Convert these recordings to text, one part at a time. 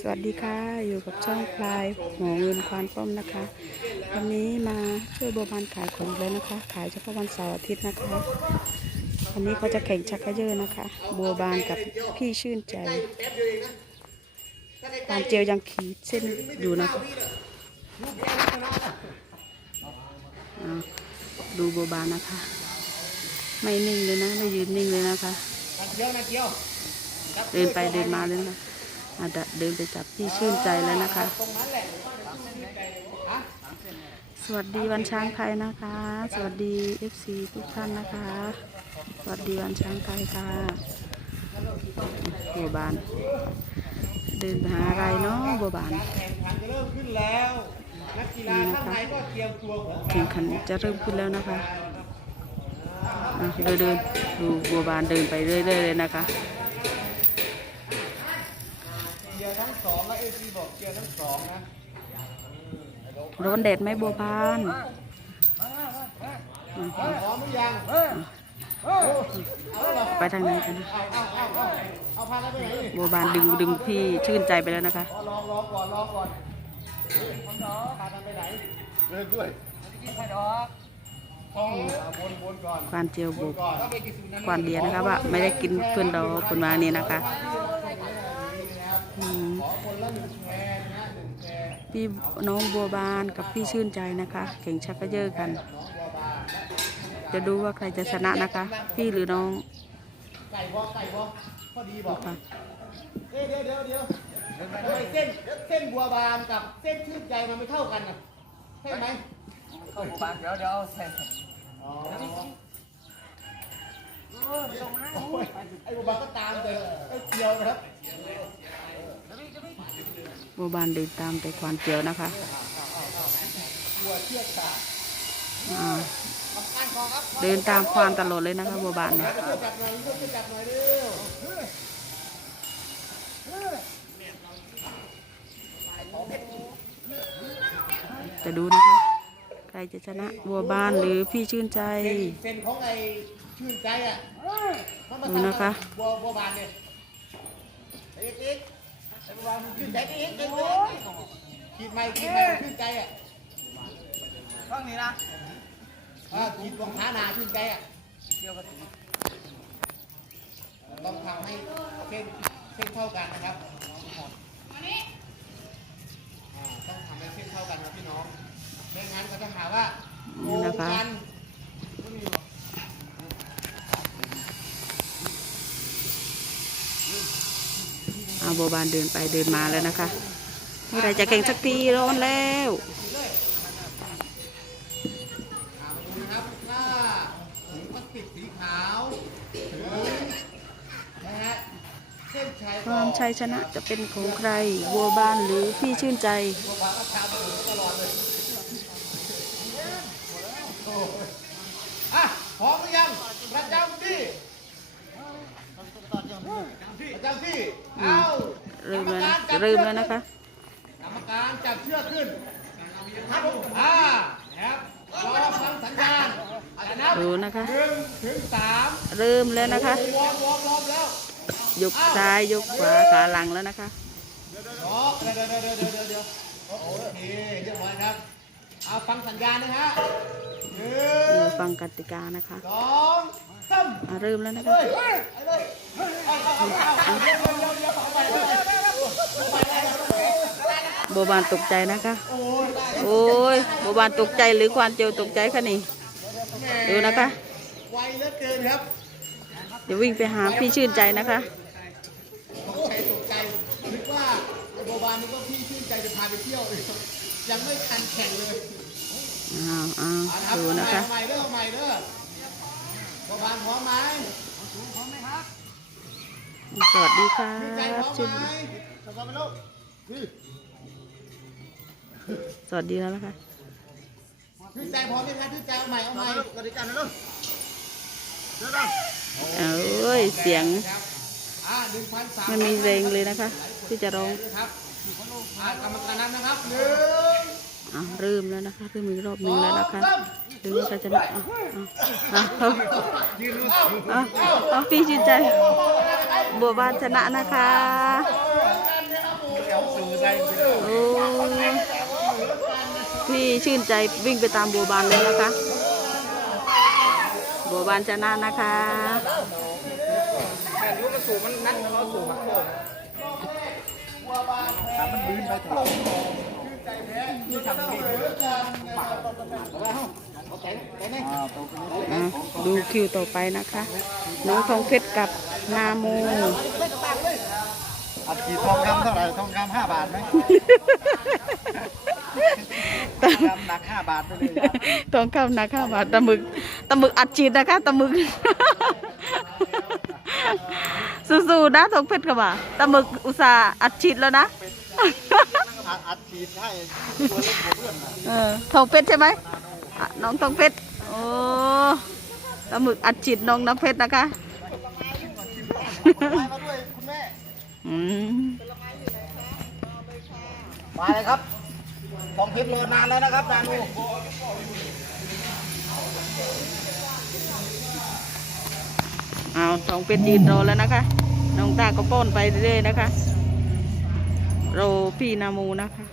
สวัสดีค่ะ อยู่กับช่องพลายหมอเงินควานป้อมนะคะ วันนี้มาช่วยโบวบานขายของเลยนะคะ ขายเฉพาะวันเสาร์อาทิตย์นะคะ วันนี้เขาจะแข่งชักกระเยอะนะคะ บัวบานกับพี่ชื่นใจแป๊บเดียวเองนะถ้าใกควาล้นเจียวยังขีดเส้นอยู่นะคะๆลูกแย่ชนะนะอ่าดูบัวบานนะคะ ไม่นิ่งเลยนะ ไม่ยืนนิ่งเลยนะคะมันเที่ยวนะเที่ยว เดินไปเดินมาเลยนะคะอะเดเดินไปจับพี่ชื่นใจแล้วนะคะตรงนั้นแหละฮะสวัสดีวันช้างไทยนะคะ สวัสดี FC ทุกท่านนะคะ สวัสดีวันช้างไทยค่ะบัวบาน เดินไปหาอะไรเนาะบัวบานการแข่งขันจะเริ่มขึ้นแล้วนักกีฬาข้างในก็เตรียมตัวของแข่งขันจะเริ่มขึ้นแล้วนะคะอะเดินเดินดูบัวบานเดินไปเรื่อยๆเลยนะคะ เชียร์ทั้ง สองและเอซีบอกเชียร์ทั้งสองนะร้อนแดดไหมบัวบานอืมพร้อมหรือยังไปทางไหนกันนะเอาเอาเอาเอาเอาพากันไปไหนนี่บัวบานดึงดึงพี่ชื่นใจไปแล้วนะคะรอรอรอก่อนรอก่อนพากันไปไหนเดินด้วยกินไข่ดอกวนวนก่อนควานเจียวบุกก่อนควานเดียนะคะว่าไม่ได้กินเพื่อนดอกคนมานี่นะคะอืมขอคนละ พี่น้องบัวบานกับพี่ชื่นใจนะคะ แข่งชักกระเยอะกัน จะดูว่าใครจะชนะนะคะ พี่หรือน้องไก่บอไก่บอพอดีบอกค่ะเอ้ยเดี๋ยวเดี๋ยวเดี๋ยวทำไมเส้นเส้นบัวบานกับเส้นชื่นใจมันไม่เท่ากันน่ะใช่ไหมเข้าหมู่บ้านเดี๋ยวเดี๋ยวเอาใส่อ๋อโอ้ยไอ้บัวบานก็ตามแต่ไอ้เกียวนะครับ บัวบานเดินตามแต่ควานเจียวนะคะกลัวเชือกขาดอ่าเอาก้านคอครับเดินตามควานตลอดเลยนะคะบัวบานเนี่ยช่วยจับหน่อยช่วยจับหน่อยเร็วจะดูนะคะ ใครจะชนะบัวบานหรือพี่ชื่นใจเส้นเส้นของไอ้ชื่นใจอะมันมาดูนะคะบัวบัวบานเนี่ยไอ้ติ๊กไอ้บั วบานมันชื่นใจติ๊กติ๊กติ๊กขีดไม่ขีดไม่ชื่นใจอะช่องนี้นะอ่าขีดตรงขาหนาชื่นใจอะเกี่ยวกับถุงต้องทำให้เส้นเส้นเท่ากันนะครับอ่าต้องทำให้เส้นเท่ากันครับพี่น้องไม่งั้นก็จะหาว่าโกนี่งนะคะกันไม่มีหรอก อาบัวบานเดินไปเดินมาแล้วนะคะเมื่อไรจะแข่งสักทีร้อนแล้วครับถ้าถุงพลาสติกสีขาวความชัยชนะจะเป็นของใครบัวบานหรือพี่ชื่นใจตัววางก็ทำอยู่ตลอดเลยโอ้ยอะพร้อมหรือยังประจำที่ประจำที่ เอาเริ่มกรรแล้วการจับเริ่มชือกแล้วนะคะกรรมการจับเชือกขึ้นครับอ่านะครับรอฟังสัญญาณจะนับดูนะคะหนึ่งถึงสามเริ่มแล้วนะคะวอร์มวอร์มวอร์มแล้วยกซ้ายยกขวาขาหลังแล้วนะคะรอเดี๋ยวเดี๋ยวเดี๋ยวเดี๋ยวเดี๋ยวเดี๋ยวโอเคเรียบร้อยครับเอาฟังสัญญาณนะฮะหนึ่ดูงฟังกติกานะคะสองสาม อะเริ่มแล้วนะคะเฮ้ยเฮ้ยเอาเลยเอาเอาเอาเอาเอาเดี๋ยวเดี๋ยวเดี๋ยวเดี๋ยวเอาไปเลยเอาไปเลยบัวบานตกใจนะคะ โอ้ยได้โอ้ยบัวบานตกใจหรือควานเจียวตกใจคะนี่แหมดูนะคะ ไวเหลือเกินครับ เดี๋ยววิ่งไปหาพี่ชื่นใจนะคะตกใจตกใจนึกว่าไอ้โบบานนึกว่าพี่ชื่นใจจะพาไปเที่ยวเลยยังไม่ทันแข่งเลย อ้าวอ้าวเอาละครับดูนะคะ เอาใหม่เด้อเอาใหม่เด้อโบบานพร้อมไหมสวัสดีค่ะชื่นใจพร้อมชื่นไหมทำไปลูกนี่สวัสดีแล้วนะคะชื่นใจพร้อมยังไงชื่นใจเอาใหม่เอาใหม่กติกานะลูกเอ้ยเสียงอ่าหนึ่งพันสามมันมีแรงเลยนะคะ ที่จะร้องครับอ่ากรรมการนั้นนะครับหนึ่ง อะเริ่มแล้วนะคะเริ่มอีกรอบหสนึ่งอแล้วงนะคะสามดูว่าใครจะนะอะอะอะเอาเอาเอาเอาพี่ชื่นใจเบัวบานชนะนะคะโอ้พี่ชื่นใจวิ่งไปตามบัวบานเลยนะคะ บัวบานชนะนะคะแต่รู้มันสูงมันนัดเขาสูงมันโค้งถ้ามันบินไปถึงอะ ดูคิวต่อไปนะคะ น้องทองเพชรกับนาโมอัดขีดทองคำเท่าไหร่ทองคำห้าบาทไหมทองคำหนักห้าบาทไปเลยทองคำนะค่ะบาทตะหมึกตะหมึกอัดฉีดนะคะตะหมึกสู้ๆนะทองเพชรกับว่าตะหมึกอุตส่าห์อัดฉีดแล้วนะ อัดอัดขีดให้ตัวเล็กกว่าเพื่อนน่ะเออทองเพชรใช่ไหมอะน้องทองเพชรโอ้ตะหมึกอัดฉีดน้องน้ำเพชรนะคะมาด้วยคุณแม่อืมมาเลยครับทองเพชรรอนานแล้วนะครับนานูเอาทองเพชรยืนรอแล้วนะคะ น้องตาก็ป้อนไปเรื่อยๆนะคะ รอพี่นาโมูนะคะ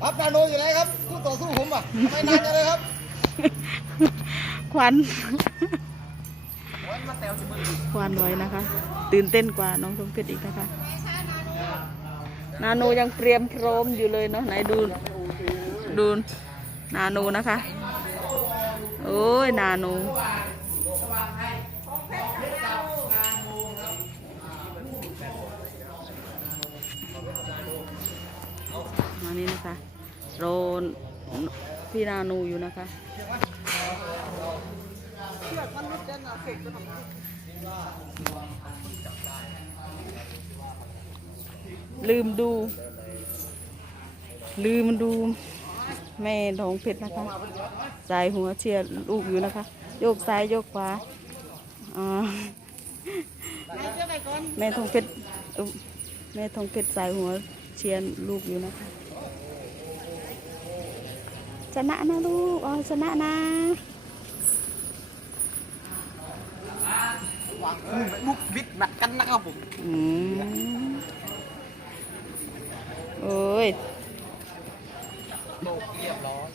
ครับนานูอยู่ไหนครับคู่ต่อสู้ผมอะทำไมนานจังเลยครับควันควันไว้นะคะ ตื่นเต้นกว่าน้องทองเพชรอีกนะคะ นาโนยังเตรียมพร้อมอยู่เลยเนาะไหนดูดูนาโนนะคะ โอ้ยนาโน มานี่นะคะโรนพี่นาโนอยู่นะคะลืมดู ลืมดู แม่ทองเพชรนะคะสายหัวเชียร์ลูกอยู่นะคะ โยกซ้ายโยกขวาอ่าแม่ทองเพชรอุ๊ยแม่ทองเพชรสายหัวเชียร์ลูกอยู่นะคะ ชนะนะลูกอ๋อชนะนะวางคู่ลูกบิดหนักกันนะครับผมอืมโอ้ยโตเรียบร้อย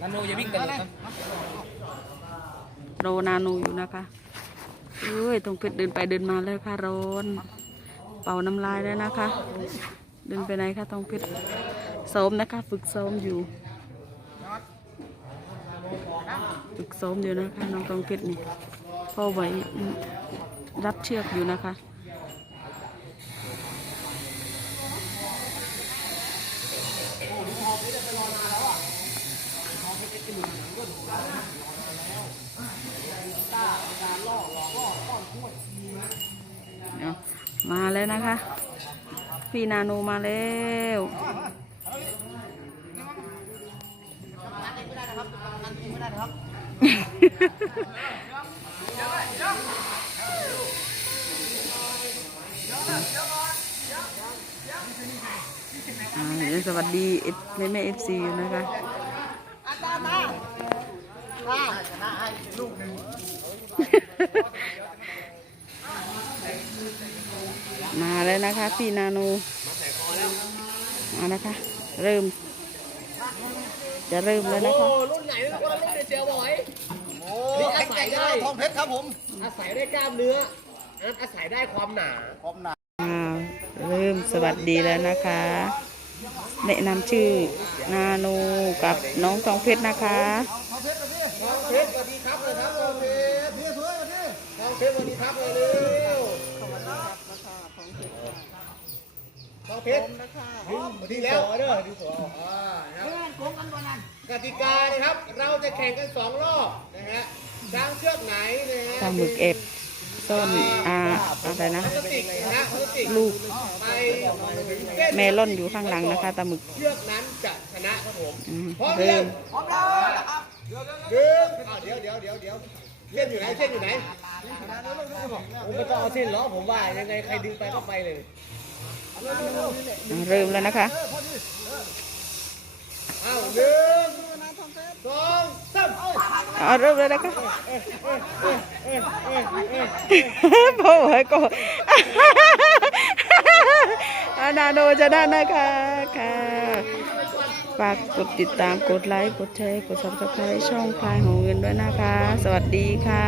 นาโนอย่าวิ่งกันเลยครับโรนานูอยู่นะคะ เอ้ยตรงเพชรเดินไปเดินมาเลยค่ะร้อนเป่าน้ำลายแล้วนะคะ เดินไปไหนคะตรงเพชรซ้อมนะคะ ฝึกซ้อมอยู่ ฝึกซ้อมอยู่นะคะน้องตรงเพชรนี่พ่อไว้รับเชือกอยู่นะคะ มาแล้วนะคะ พี่นาโนมาแล้วเดี๋ยวสวัสดีแม่แม่เอฟซีอยู่นะคะ มาแล้ว นะคะพี่นาโนมานะคะ เริ่ม จะเริ่มแล้วนะคะรุ่นไหนเป็นคนละรุ่นเดียวบ่อยโอ้แข็งแกร่งจังเลยทองเพชรครับผม อาศัยได้กล้ามเนื้ออันอาศัยได้ความหนาพร้อมหนาอ่าเริ่มสวัสดีแล้วนะคะ แนะนำชื่อนาโนกับน้องทองเพชรนะคะ ทองเพชรดีแล้วเด้อดีสออ่านะครับกติกานะครับ เราจะแข่งกันสองรอบนะฮะทางเชือกไหนนะฮะปลาหมึกเอฟส้นอาอะไรนะ พลาสติกนะฮะพลาสติกลูก ไปเส้นเมลอนอยู่ข้างหลังนะคะตาหมึกเชือกนั้นจะชนะครับผมอืมพร้อมหรือเริ่ยัมง พร้อมแล้วนะครับหนึ่งอ้าวเดี๋ยวเดี๋ยวเดี๋ยวเดี๋ยวเส้นอยู่ไหนเส้นอยู่ไหนผมไม่ต้องเอาเส้นล้อผมว่ายังไงใครดึงไปก็ไปเลย เริ่มแล้วนะคะเอาเริ่มเลยนะคะพ่อหวยก่อนอานาโนจะได้นะคะค่ะฝากกดติดตามกดไลค์กดแชร์กดซับสไครต์ช่องคลายหัวเงินด้วยนะคะ สวัสดีค่ะ